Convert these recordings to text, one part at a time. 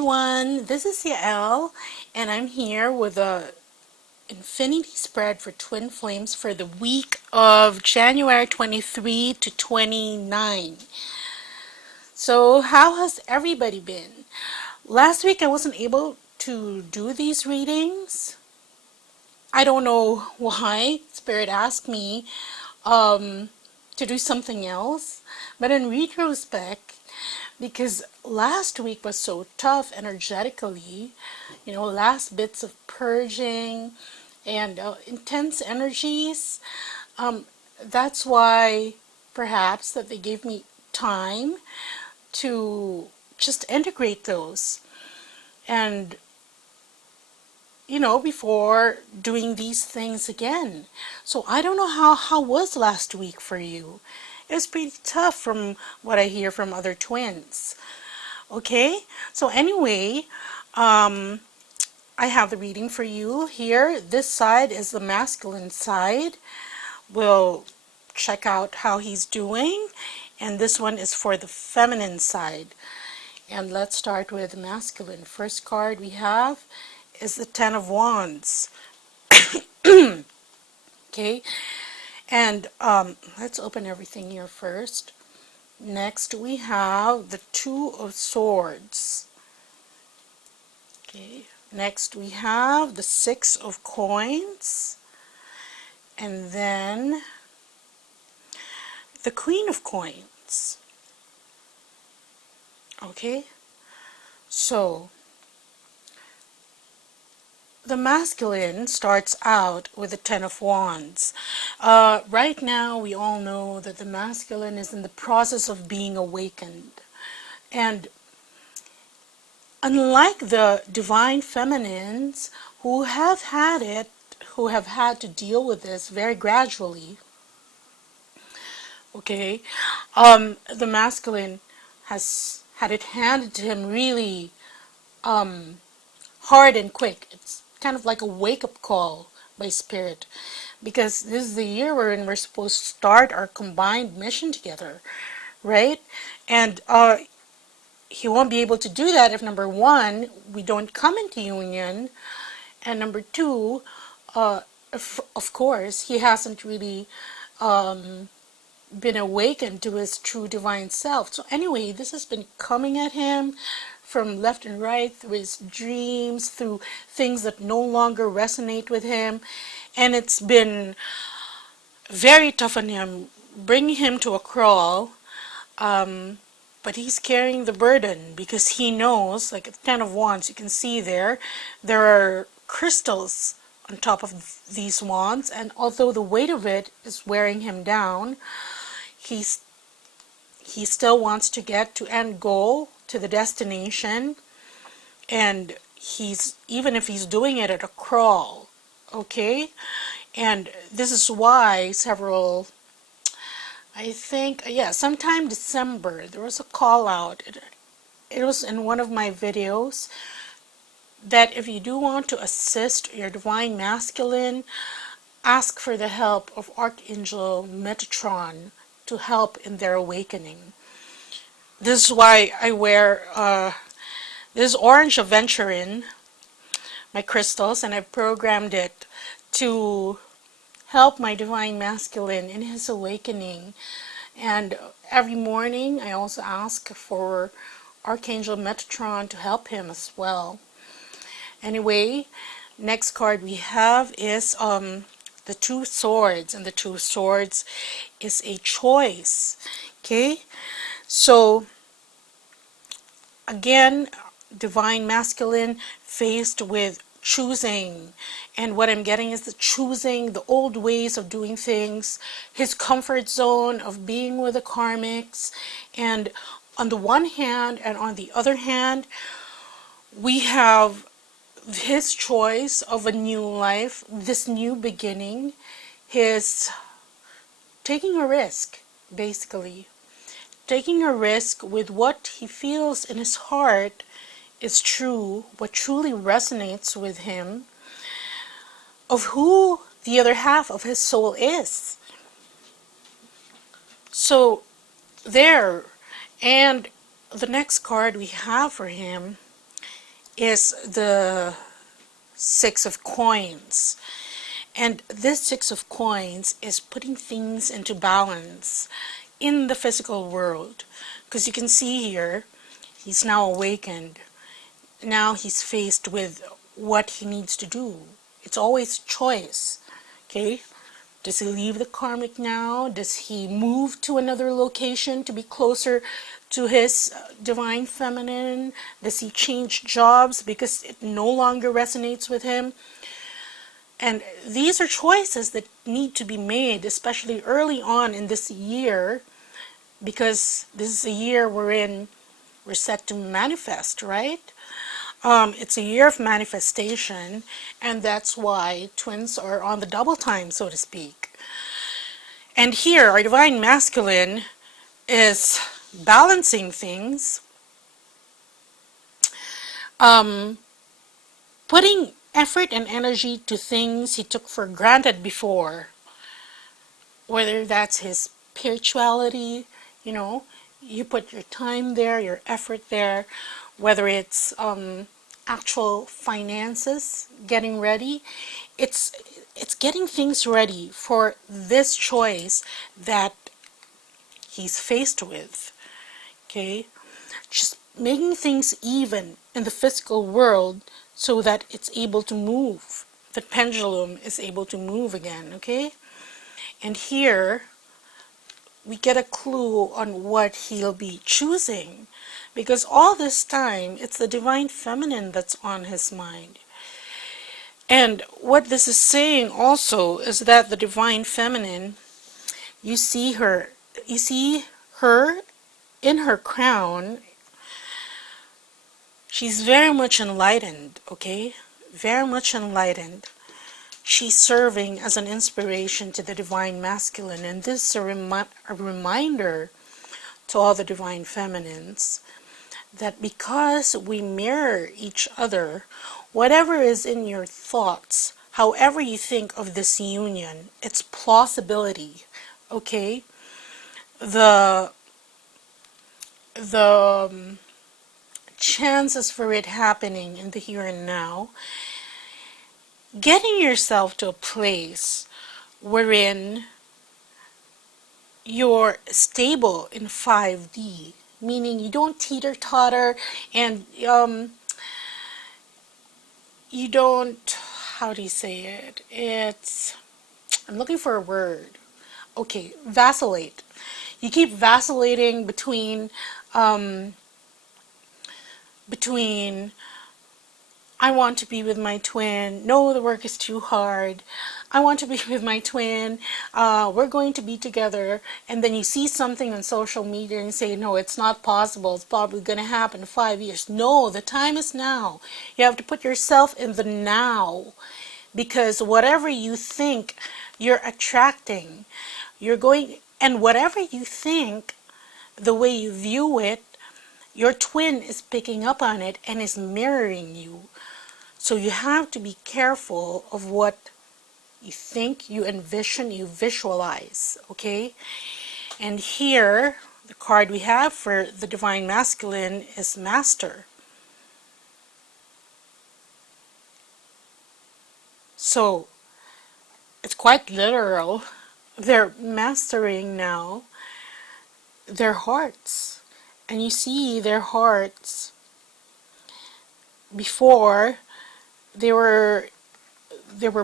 everyone, this is Yael and I'm here with a infinity spread for twin flames for the week of January 23 to 29. So how has everybody been? Last week I wasn't able to do these readings. I don't know why. Spirit asked me to do something else, but in retrospect, because last week was so tough energetically, last bits of purging and intense energies, that's why perhaps that they gave me time to just integrate those and before doing these things again. So I don't know how was last week for you. It was pretty tough from what I hear from other twins. Okay, so anyway, I have the reading for you here. This side is the masculine side. We'll check out how he's doing. And this one is for the feminine side. And let's start with masculine. First card we have is the Ten of Wands. Okay, and let's open everything here first. Next we have the Two of Swords. Okay, next we have the Six of Coins, and then the Queen of Coins. Okay, so the masculine starts out with the Ten of Wands. Right now, we all know that the masculine is in the process of being awakened. And unlike the divine feminines who have had to deal with this very gradually, okay, the masculine has had it handed to him really hard and quick. It's kind of like a wake-up call by Spirit, because this is the year wherein we're supposed to start our combined mission together, right? And he won't be able to do that if, number one, we don't come into union, and number two, of course, he hasn't really been awakened to his true divine self. So anyway, this has been coming at him from left and right, through his dreams, through things that no longer resonate with him. And it's been very tough on him, bringing him to a crawl. But he's carrying the burden because he knows, like the Ten of Wands, you can see there are crystals on top of these wands. And although the weight of it is wearing him down, he still wants to get to end goal, to the destination, and even if he's doing it at a crawl, okay? And this is why sometime December, there was a call out. It was in one of my videos that if you do want to assist your divine masculine, ask for the help of Archangel Metatron to help in their awakening. This is why I wear this orange aventurine, my crystals, and I've programmed it to help my divine masculine in his awakening. And every morning I also ask for Archangel Metatron to help him as well. Anyway, next card we have is the Two Swords, and the Two Swords is a choice. Okay, so again, divine masculine faced with choosing, and what I'm getting is the choosing the old ways of doing things, his comfort zone of being with the karmics, and on the one hand, and on the other hand, we have his choice of a new life, this new beginning, his taking a risk, basically. Taking a risk with what he feels in his heart is true, what truly resonates with him, of who the other half of his soul is. So, there. And the next card we have for him is the Six of Coins. And this Six of Coins is putting things into balance in the physical world. Because you can see here, he's now awakened. Now he's faced with what he needs to do. It's always choice. Okay? Does he leave the karmic now? Does he move to another location to be closer to his divine feminine? Does he change jobs because it no longer resonates with him? And these are choices that need to be made, especially early on in this year, because this is a year wherein we're set to manifest, right? It's a year of manifestation, and that's why twins are on the double time, so to speak. And here, our divine masculine is balancing things, putting effort and energy to things he took for granted before, whether that's his spirituality, you put your time there, your effort there, whether it's actual finances, getting ready, it's getting things ready for this choice that he's faced with. Okay, just making things even in the physical world so that it's able to move. The pendulum is able to move again. Okay, and here we get a clue on what he'll be choosing, because all this time it's the divine feminine that's on his mind. And what this is saying also is that the divine feminine, you see her in her crown. She's very much enlightened, okay? Very much enlightened. She's serving as an inspiration to the divine masculine, and this is a reminder to all the divine feminines that because we mirror each other, whatever is in your thoughts, however you think of this union, its plausibility, okay? The chances for it happening in the here and now, getting yourself to a place wherein you're stable in 5D, meaning you don't teeter-totter and you don't, how do you say it? I'm looking for a word. Okay, vacillate. You keep vacillating between I want to be with my twin, no, the work is too hard, I want to be with my twin, we're going to be together, and then you see something on social media and you say, no, it's not possible, it's probably going to happen in 5 years. No, the time is now. You have to put yourself in the now, because whatever you think you're attracting, you're going, and whatever you think, the way you view it, your twin is picking up on it and is mirroring you. So you have to be careful of what you think, you envision, you visualize, okay? And here, the card we have for the divine masculine is Master. So it's quite literal. They're mastering now their hearts. And you see their hearts before there were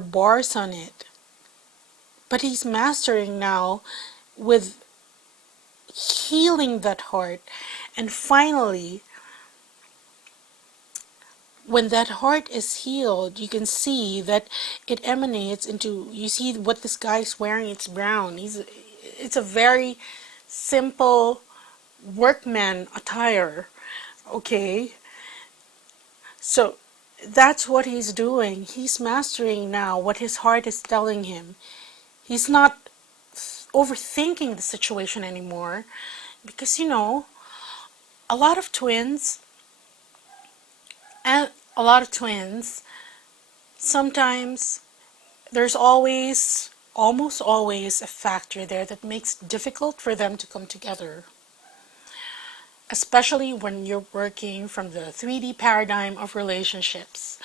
bars on it, but he's mastering now with healing that heart. And finally, when that heart is healed, you can see that it emanates into, you see what this guy's wearing, it's brown. It's a very simple workman attire, okay? So that's what he's doing. He's mastering now what his heart is telling him. He's not overthinking the situation anymore, because a lot of twins sometimes there's almost always a factor there that makes it difficult for them to come together. especially when you're working from the 3D paradigm of relationships.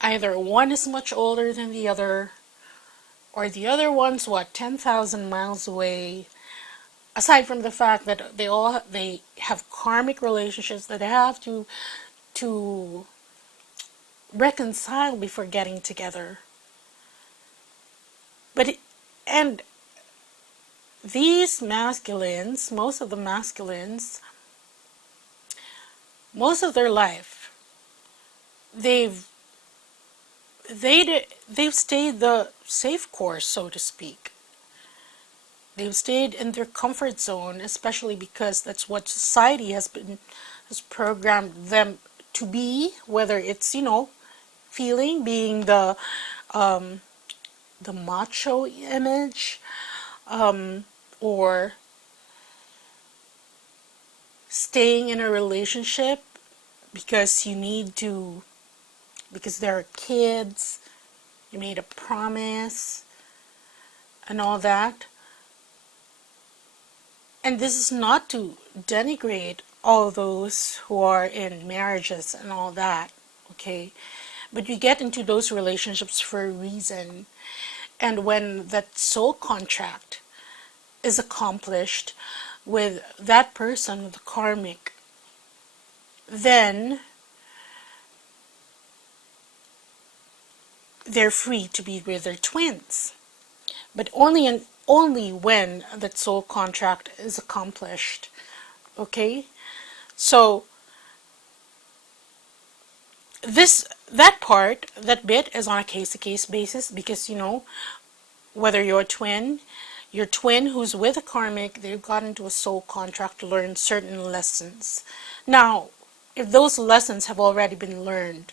Either one is much older than the other, or the other one's what, 10,000 miles away. Aside from the fact that they have karmic relationships that they have to reconcile before getting together. And these masculines, most of their life, they've they've stayed the safe course, so to speak. They've stayed in their comfort zone, especially because that's what society has programmed them to be. Whether it's being the macho image, or staying in a relationship because because there are kids, you made a promise, and all that. And this is not to denigrate all those who are in marriages and all that, okay? But you get into those relationships for a reason. And when that soul contract is accomplished with that person, with the karmic, then they're free to be with their twins. But only when that soul contract is accomplished. Okay? So that bit is on a case-to-case basis, because whether your twin who's with a karmic, they've got into a soul contract to learn certain lessons. Now, if those lessons have already been learned,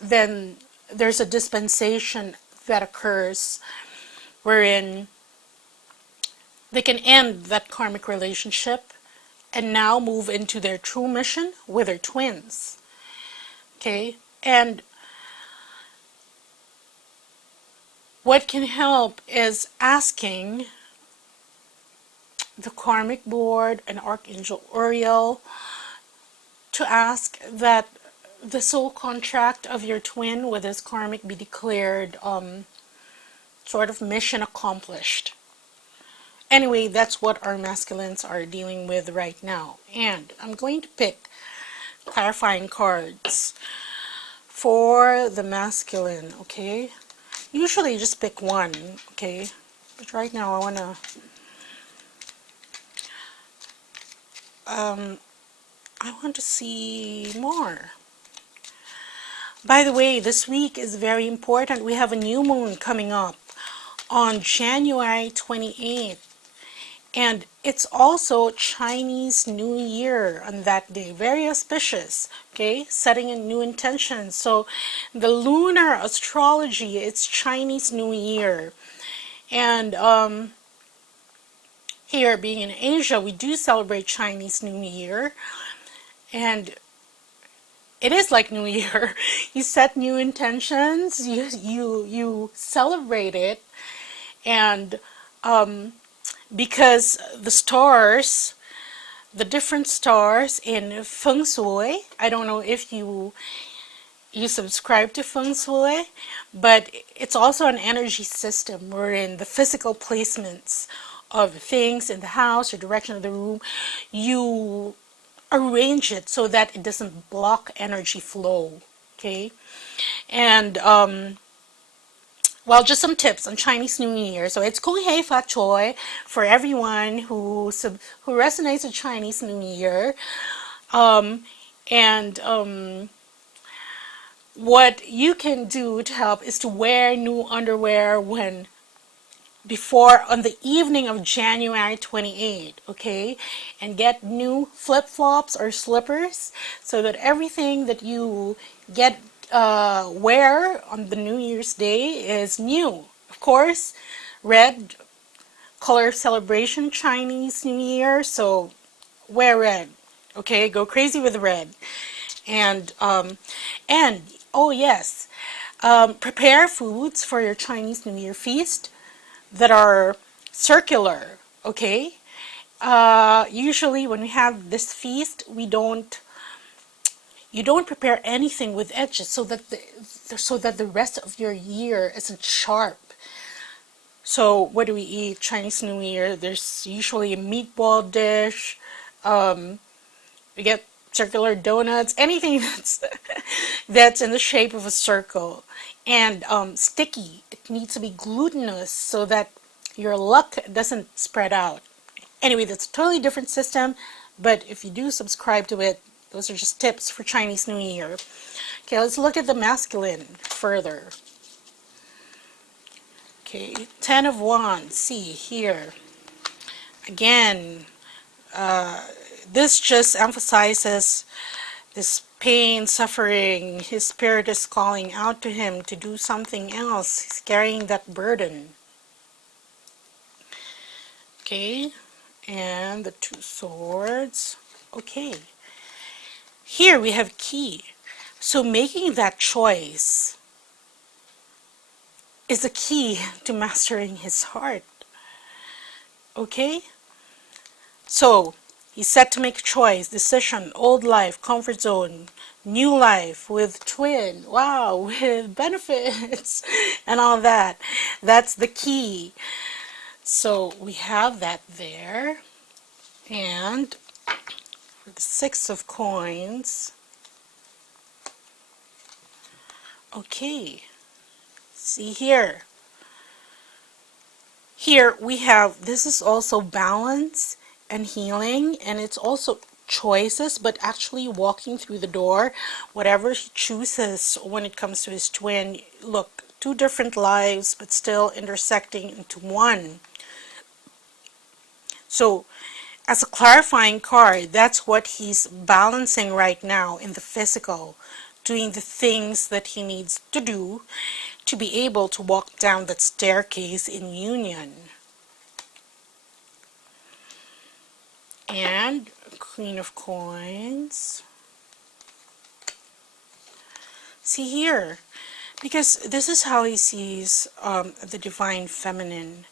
then there's a dispensation that occurs wherein they can end that karmic relationship and now move into their true mission with their twins. Okay? And what can help is asking the karmic board and Archangel Uriel to ask that the soul contract of your twin with his karmic be declared sort of mission accomplished. Anyway, that's what our masculines are dealing with right now. And I'm going to pick clarifying cards for the masculine, okay? Usually just pick one, okay? But right now I want to see more. By the way, this week is very important. We have a new moon coming up on January 28th. And it's also Chinese New Year on that day. Very auspicious, okay? Setting in new intentions. So the lunar astrology, it's Chinese New Year. And here, being in Asia, we do celebrate Chinese New Year. And it is like New Year. You set new intentions, you celebrate it, and because the different stars in Feng Shui, I don't know if you subscribe to Feng Shui, but it's also an energy system wherein the physical placements of things in the house or direction of the room, you arrange it so that it doesn't block energy flow, okay? And well, just some tips on Chinese New Year. So it's Kung Hei Fa Choi for everyone who resonates with Chinese New Year. What you can do to help is to wear new underwear on the evening of January 28th, okay? And get new flip-flops or slippers so that everything that you wear on the New Year's Day is new. Of course, red, color celebration, Chinese New Year, so wear red, okay? Go crazy with red. And oh yes, prepare foods for your Chinese New Year feast that are circular, okay? Usually when we have this feast, you don't prepare anything with edges so that the rest of your year isn't sharp. So what do we eat? Chinese New Year, there's usually a meatball dish. We get circular donuts, anything that's in the shape of a circle, and sticky. It needs to be glutinous so that your luck doesn't spread out. Anyway, that's a totally different system, but if you do subscribe to it, those are just tips for Chinese New Year. Okay, let's look at the masculine further. Okay, Ten of Wands. See here. Again, this just emphasizes this pain, suffering. His spirit is calling out to him to do something else. He's carrying that burden. Okay, and the Two Swords. Okay, here we have key. So making that choice is the key to mastering his heart. Okay? So, he's set to make a choice, decision, old life, comfort zone, new life with twin, wow, with benefits and all that. That's the key. So, we have that there. And for the Six of Coins, okay, see here. Here we have, this is also balance and healing, and it's also choices, but actually walking through the door, whatever he chooses when it comes to his twin. Look, two different lives, but still intersecting into one. So, as a clarifying card, that's what he's balancing right now in the physical, doing the things that he needs to do to be able to walk down that staircase in union. And Queen of Coins. See here, because this is how he sees the divine feminine.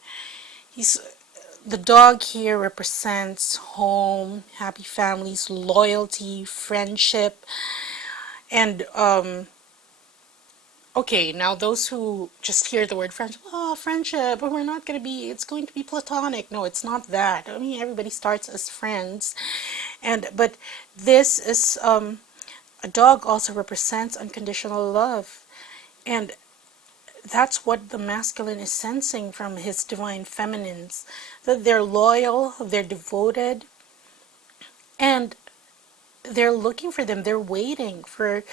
The dog here represents home, happy families, loyalty, friendship, and okay, now those who just hear the word friendship, oh, friendship, but it's going to be platonic. No, it's not that. I mean, everybody starts as friends. But this is, a dog also represents unconditional love. And that's what the masculine is sensing from his divine feminines. That they're loyal, they're devoted, and they're looking for them. They're waiting for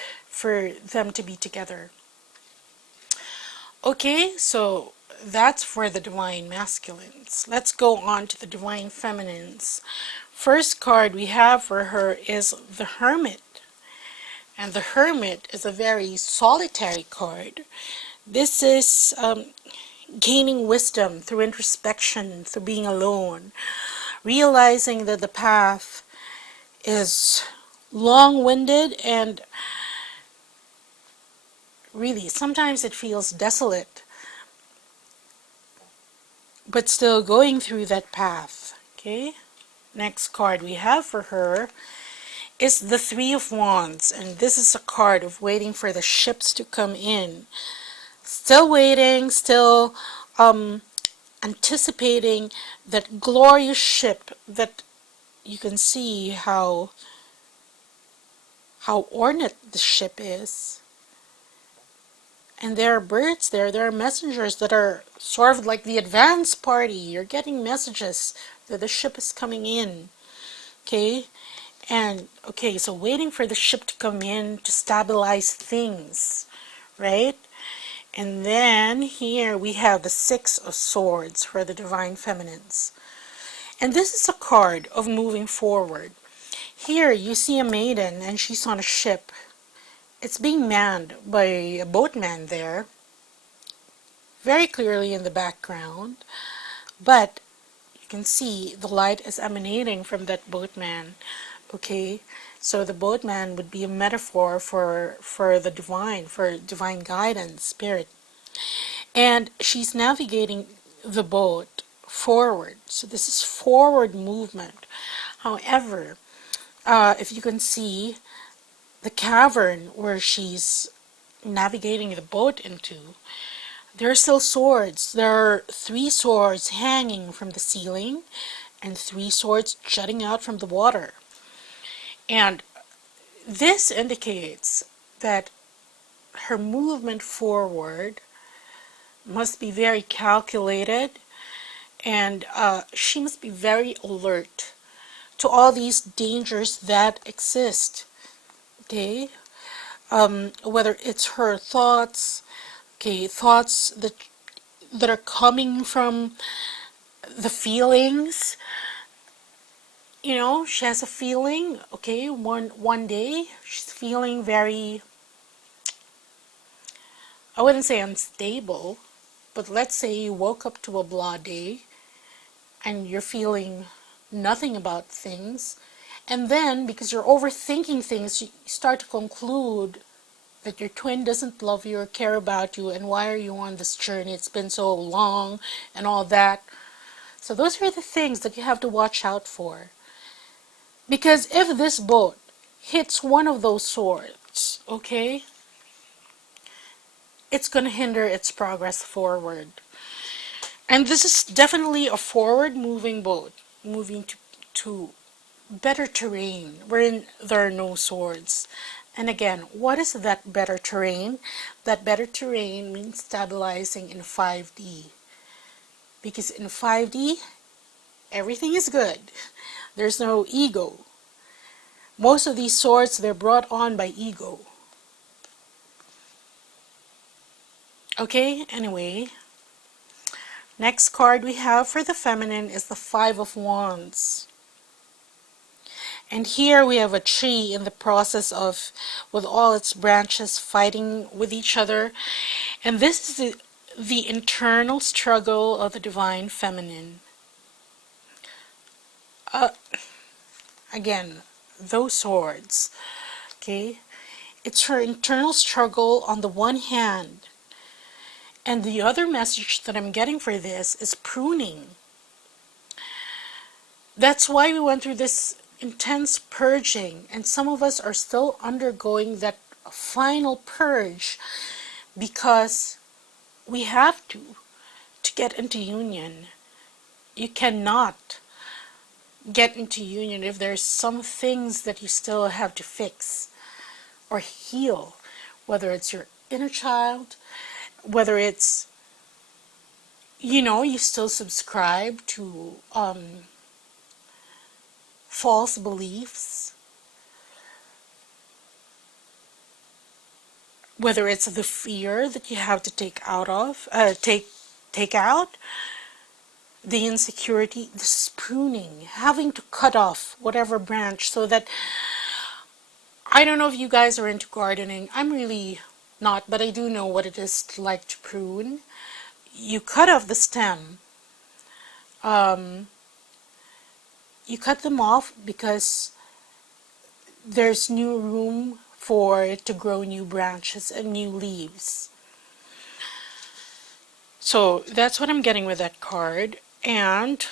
them to be together. Okay, so that's for the divine masculines. Let's go on to the divine feminines. First card we have for her is the Hermit. And the Hermit is a very solitary card. This is gaining wisdom through introspection, through being alone. Realizing that the path is long-winded and really, sometimes it feels desolate, but still going through that path. Okay, next card we have for her is the Three of Wands, and this is a card of waiting for the ships to come in. Still waiting, still anticipating that glorious ship that you can see how ornate the ship is. And there are birds there are messengers that are sort of like the advance party. You're getting messages that the ship is coming in. Okay? And, okay, so waiting for the ship to come in to stabilize things. Right? And then here we have the Six of Swords for the divine feminines. And this is a card of moving forward. Here you see a maiden and she's on a ship. It's being manned by a boatman there, very clearly in the background, but you can see the light is emanating from that boatman. Okay, so the boatman would be a metaphor for the divine, for divine guidance, spirit. And she's navigating the boat forward. So this is forward movement. However, if you can see the cavern where she's navigating the boat into, there are still swords. There are 3 swords hanging from the ceiling and 3 swords jutting out from the water. And this indicates that her movement forward must be very calculated, and she must be very alert to all these dangers that exist. Okay, whether it's her thoughts, okay, thoughts that are coming from the feelings. You know, she has a feeling. Okay, one day she's feeling very, I wouldn't say unstable, but let's say you woke up to a blah day and you're feeling nothing about things, and then because you're overthinking things, you start to conclude that your twin doesn't love you or care about you, and why are you on this journey, it's been so long, and all that. So those are the things that you have to watch out for, because if this boat hits one of those swords, okay, it's going to hinder its progress forward. And this is definitely a forward moving boat, moving to better terrain wherein there are no swords. And again, what is that better terrain? That better terrain means stabilizing in 5D. Because in 5D, everything is good. There's no ego. Most of these swords, they're brought on by ego. Okay, anyway. Next card we have for the feminine is the 5 of Wands. And here we have a tree in the process of, with all its branches fighting with each other. And this is the internal struggle of the divine feminine. Again, those swords, okay? It's her internal struggle on the one hand. And the other message that I'm getting for this is pruning. That's why we went through this intense purging, and some of us are still undergoing that final purge because we have to get into union. You cannot get into union if there's some things that you still have to fix or heal, whether it's your inner child, whether it's, you know, you still subscribe to false beliefs, whether it's the fear that you have to take out, the insecurity, the pruning, having to cut off whatever branch, so that, I don't know if you guys are into gardening. I'm really not, but I do know what it is like to prune. You cut off the stem. You cut them off because there's new room for it to grow new branches and new leaves. So that's what I'm getting with that card. And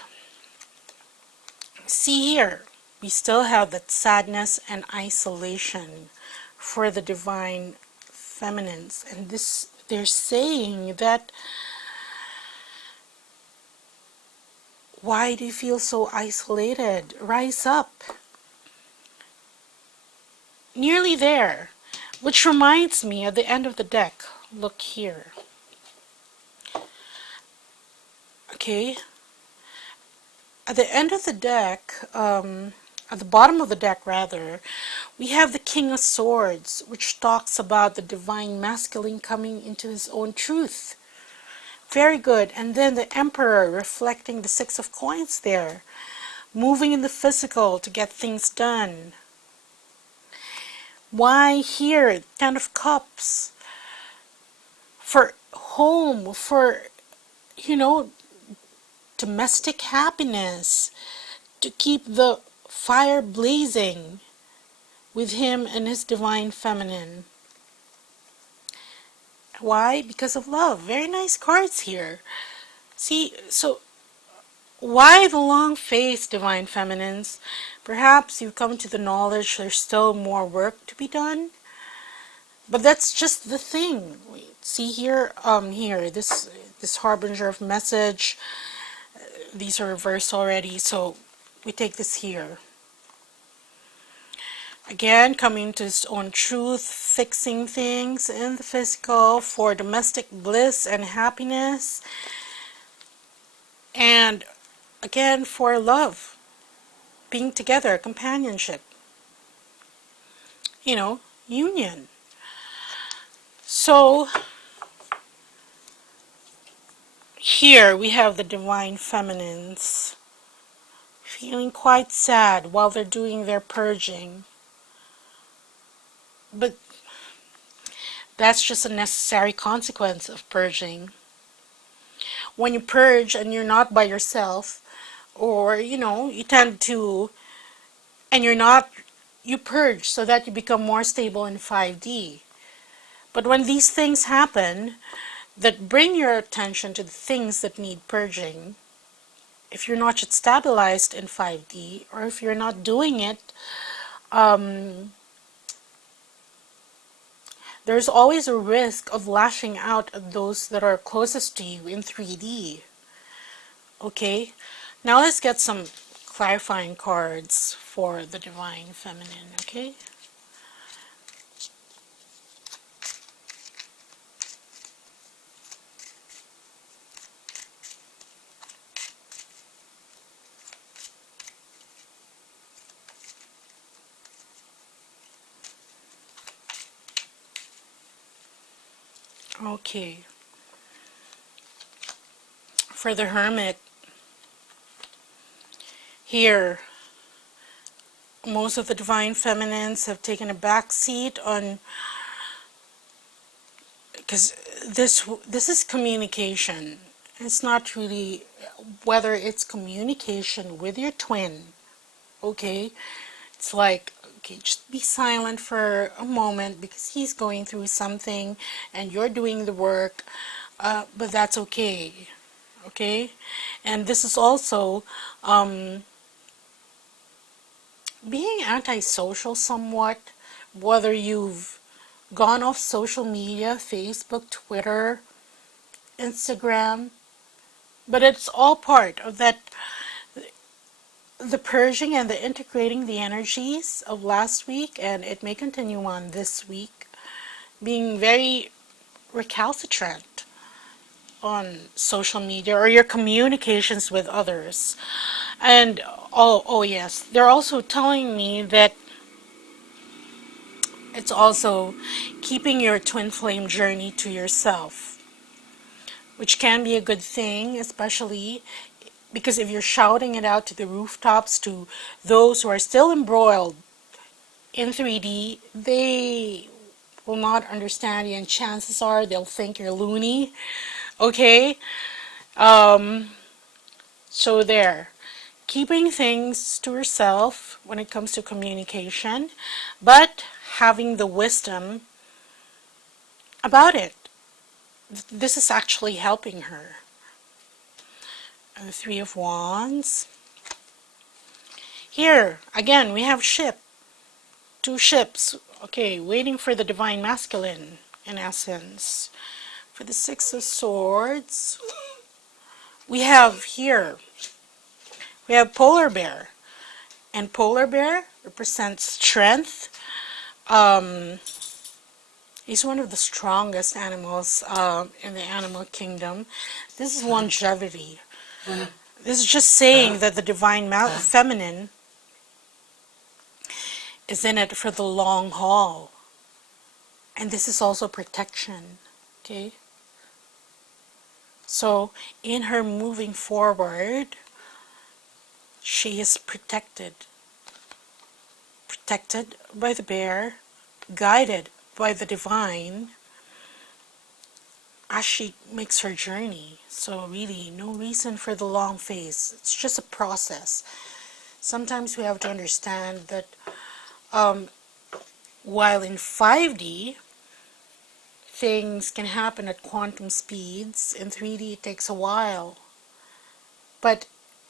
see here, we still have that sadness and isolation for the divine feminines. And this, they're saying that, why do you feel so isolated? Rise up. Nearly there. Which reminds me at the end of the deck. Look here. Okay. At the end of the deck, at the bottom of the deck rather, we have the King of Swords, which talks about the divine masculine coming into his own truth. Very good. And then the Emperor, reflecting the 6 of Coins there, moving in the physical to get things done. Why here, 10 of Cups, for home, for, you know, domestic happiness, to keep the fire blazing with him and his divine feminine. Why? Because of love. Very nice cards here. See, so Why the long face, Divine Feminines? Perhaps you've come to the knowledge there's still more work to be done. But that's just the thing. See here, this harbinger of message. These are reversed already, so we take this here. Again, coming to its own truth, fixing things in the physical for domestic bliss and happiness. And again, for love, being together, companionship, union. So here we have the Divine Feminines feeling quite sad while they're doing their purging. But that's just a necessary consequence of purging. When you purge and you're not by yourself, or you tend to, and you purge so that you become more stable in 5D. But when these things happen that bring your attention to the things that need purging, if you're not yet stabilized in 5D, or if you're not doing it, there's always a risk of lashing out at those that are closest to you in 3D. Okay, now let's get some clarifying cards for the Divine Feminine, okay? Okay. For the Hermit, here, most of the Divine Feminines have taken a back seat on, because this is communication. It's not really whether it's communication with your twin, okay? It's like, okay, just be silent for a moment because he's going through something and you're doing the work, but that's okay, okay? And this is also being antisocial somewhat, whether you've gone off social media, Facebook, Twitter, Instagram, but it's all part of that, the purging and the integrating the energies of last week, and it may continue on this week, being very recalcitrant on social media or your communications with others. And oh yes, they're also telling me that it's also keeping your twin flame journey to yourself, which can be a good thing, especially because if you're shouting it out to the rooftops to those who are still embroiled in 3D, they will not understand you, and chances are they'll think you're loony. Okay? So there. Keeping things to yourself when it comes to communication, but having the wisdom about it. This is actually helping her. And the Three of Wands. Here, again, we have ship. Two ships. Okay, waiting for the Divine Masculine, in essence. For the Six of Swords, we have here, we have Polar Bear. And Polar Bear represents strength. He's one of the strongest animals in the animal kingdom. This is longevity. This is just saying that the Divine Feminine is in it for the long haul. And this is also protection. Okay? So, in her moving forward, she is protected. Protected by the bear, guided by the divine as she makes her journey. So really, no reason for the long face. It's just a process. Sometimes we have to understand that while in 5D, things can happen at quantum speeds, in 3D it takes a while. But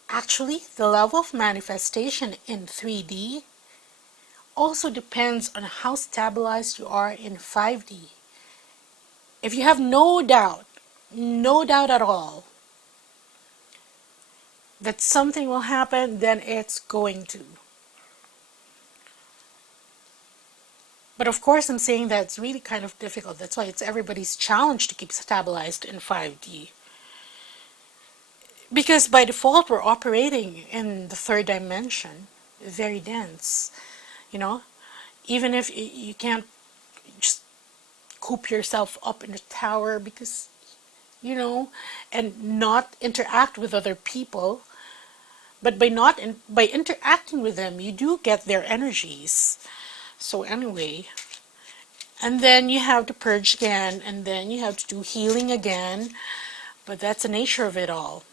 Actually, the level of manifestation in 3D also depends on how stabilized you are in 5D. If you have no doubt at all, that something will happen, then it's going to. But of course, I'm saying that it's really kind of difficult. That's why it's everybody's challenge to keep stabilized in 5D. Because by default, we're operating in the third dimension, very dense, you know. Even if you can't just coop yourself up in a tower because, and not interact with other people, but by interacting with them, you do get their energies. So anyway, and then you have to purge again, and then you have to do healing again, but that's the nature of it all.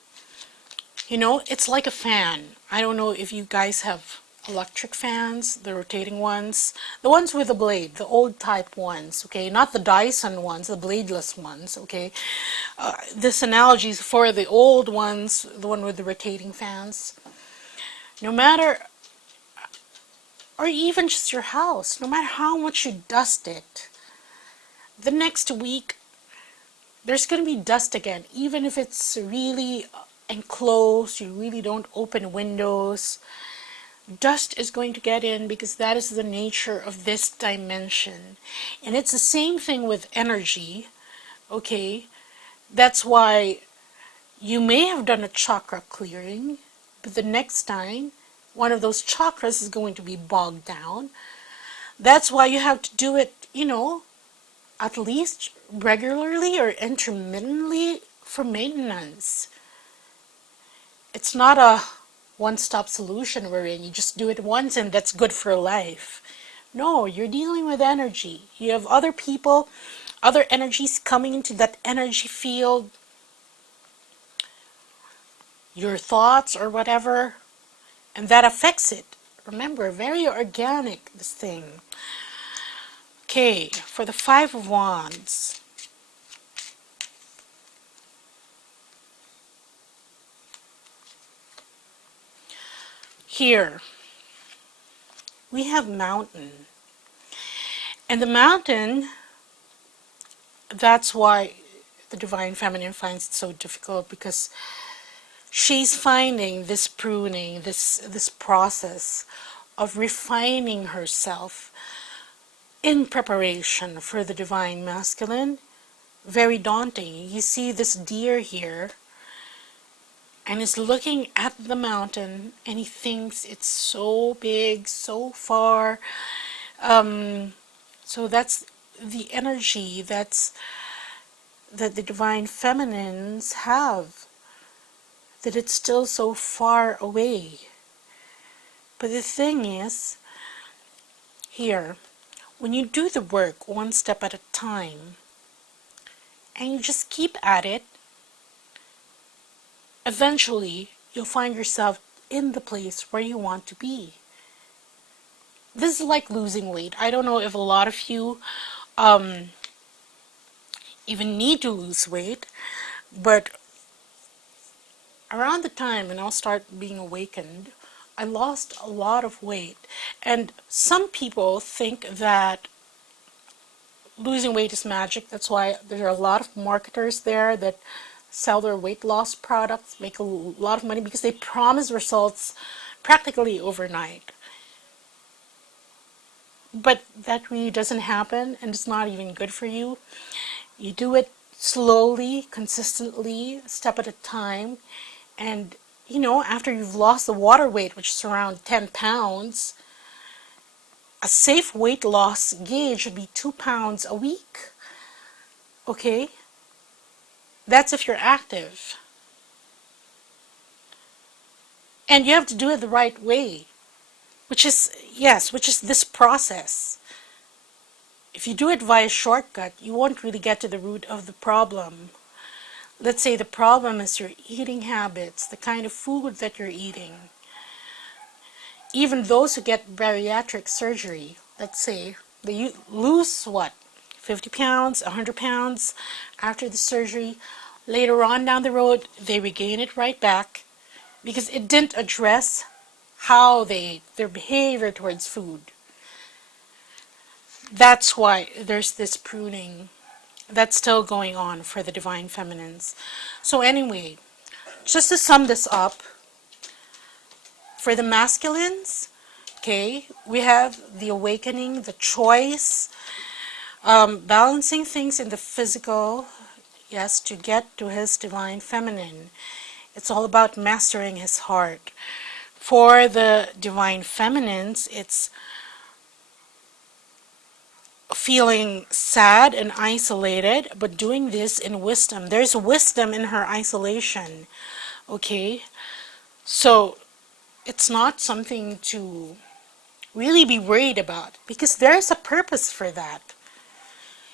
It's like a fan. I don't know if you guys have electric fans, the rotating ones, the ones with the blade, the old type ones, okay, not the Dyson ones, the bladeless ones, okay. This analogy is for the old ones, the one with the rotating fans. No matter, or even just your house, no matter how much you dust it, the next week there's going to be dust again, even if it's really enclosed, you really don't open windows. Dust is going to get in because that is the nature of this dimension. And it's the same thing with energy, okay? That's why you may have done a chakra clearing, but the next time, one of those chakras is going to be bogged down. That's why you have to do it, at least regularly or intermittently for maintenance. It's not a one-stop solution wherein you just do it once and that's good for life. No, you're dealing with energy. You have other people, other energies coming into that energy field, your thoughts or whatever, and that affects it. Remember, very organic, this thing. Okay, for the Five of Wands. Here, we have mountain. And the mountain, that's why the Divine Feminine finds it so difficult, because she's finding this pruning, this process of refining herself in preparation for the Divine Masculine. Very daunting. You see this deer here, and he's looking at the mountain, and he thinks it's so big, so far. So that's the energy that the Divine Feminines have, that it's still so far away. But the thing is, here, when you do the work one step at a time, and you just keep at it, eventually you'll find yourself in the place where you want to be. This is like losing weight. I don't know if a lot of you even need to lose weight, but around the time when I'll start being awakened, I lost a lot of weight. And some people think that losing weight is magic. That's why there are a lot of marketers there that sell their weight loss products, make a lot of money because they promise results practically overnight. But that really doesn't happen, and it's not even good for you. You do it slowly, consistently, a step at a time, and after you've lost the water weight, which is around 10 pounds, a safe weight loss gauge should be 2 pounds a week. Okay? That's if you're active. And you have to do it the right way, which is this process. If you do it via shortcut, you won't really get to the root of the problem. Let's say the problem is your eating habits, the kind of food that you're eating. Even those who get bariatric surgery, let's say, they lose 50 pounds, 100 pounds after the surgery. Later on down the road, they regain it right back. because it didn't address how they ate, their behavior towards food. That's why there's this pruning that's still going on for the divine feminines. So anyway, just to sum this up, for the masculines, okay, we have the awakening, the choice, balancing things in the physical, yes, to get to his divine feminine. It's all about mastering his heart. For the divine feminines, it's feeling sad and isolated, but doing this in wisdom. There's wisdom in her isolation, okay? So it's not something to really be worried about, because there's a purpose for that.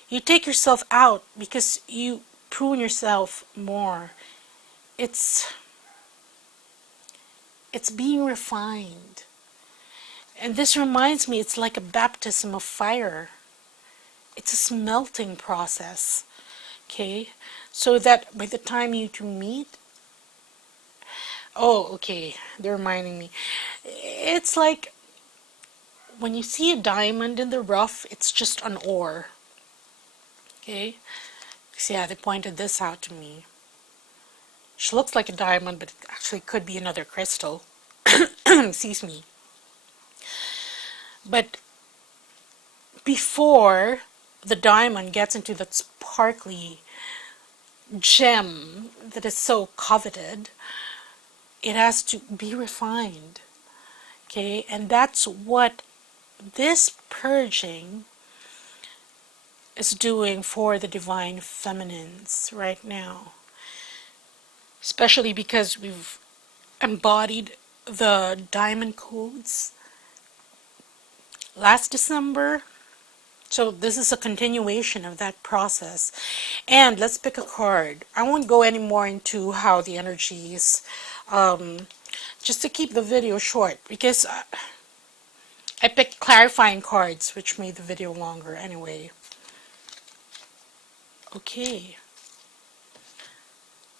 You take yourself out because you prune yourself more. It's being refined. And this reminds me, it's like a baptism of fire. It's a smelting process, okay? So that by the time you two meet, oh, okay, they're reminding me. It's like when you see a diamond in the rough, it's just an ore, okay? So yeah, they pointed this out to me. She looks like a diamond, but it actually could be another crystal. Excuse me. But before the diamond gets into that sparkly gem that is so coveted, it has to be refined, okay? And that's what this purging is doing for the divine feminines right now, especially because we've embodied the diamond codes last December. So this is a continuation of that process. And let's pick a card. I won't go any more into how the energies, just to keep the video short, because I picked clarifying cards, which made the video longer anyway. Okay.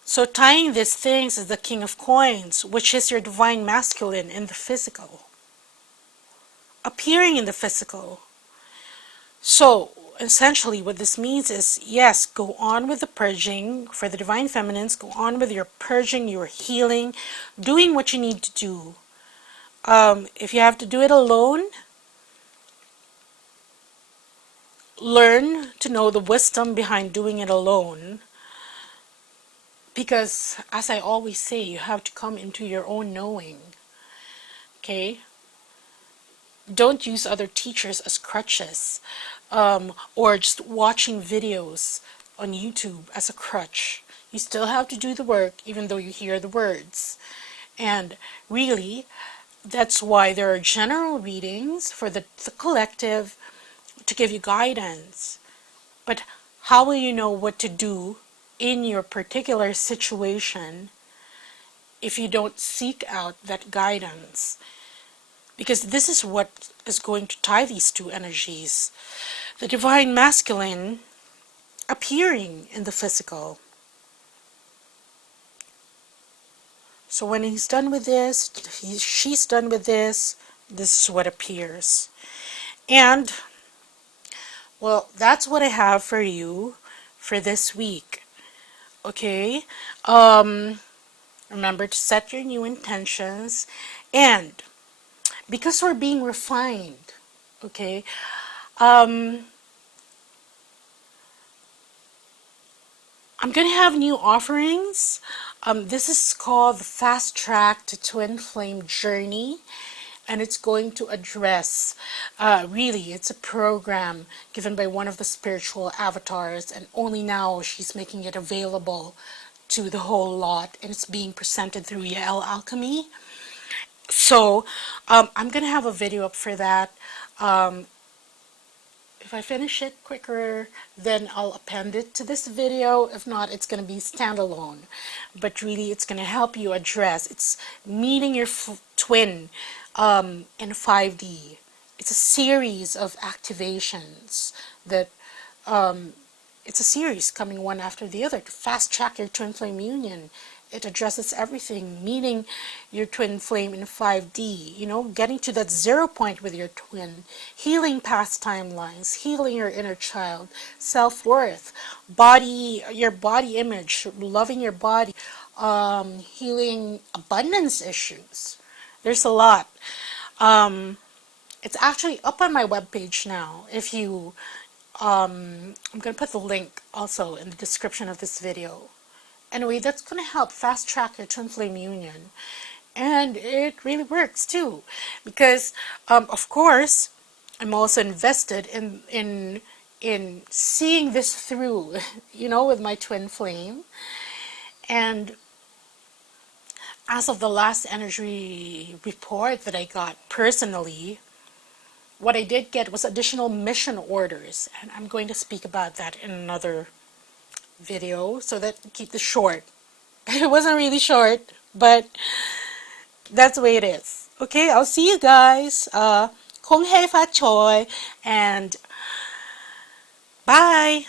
So tying these things is the King of Coins, which is your divine masculine in the physical, appearing in the physical. So essentially what this means is, yes, go on with the purging for the divine feminines, go on with your purging, your healing, doing what you need to do. If you have to do it alone, learn to know the wisdom behind doing it alone. Because, as I always say, you have to come into your own knowing. Okay? Don't use other teachers as crutches, or just watching videos on YouTube as a crutch. You still have to do the work, even though you hear the words. And really, that's why there are general readings for the collective to give you guidance. But how will you know what to do in your particular situation if you don't seek out that guidance? Because this is what is going to tie these two energies. The divine masculine appearing in the physical. So when he's done with this, she's done with this is what appears. And, well, that's what I have for you for this week. Okay? Remember to set your new intentions. And because we're being refined, okay, I'm going to have new offerings. This is called the Fast Track to Twin Flame Journey, and it's going to address, really, it's a program given by one of the spiritual avatars, and only now she's making it available to the whole lot, and it's being presented through Yael Alchemy. So I'm going to have a video up for that. If I finish it quicker, then I'll append it to this video. If not, it's going to be standalone. But really, it's going to help you address. It's meeting your twin in 5D. It's a series of activations that it's a series coming one after the other to fast track your twin flame union It addresses everything, meeting your twin flame in 5D, getting to that 0 point with your twin, healing past timelines, healing your inner child, self-worth, your body image, loving your body, healing abundance issues. There's a lot. It's actually up on my webpage now. If you, I'm going to put the link also in the description of this video. Anyway, that's going to help fast track your twin flame union. And it really works too. Because, of course, I'm also invested in seeing this through, with my twin flame. And as of the last energy report that I got personally, what I did get was additional mission orders. And I'm going to speak about that in another video so that keep this short. It wasn't really short, but that's the way it is. Okay, I'll see you guys. Kung hei fat choi, and bye.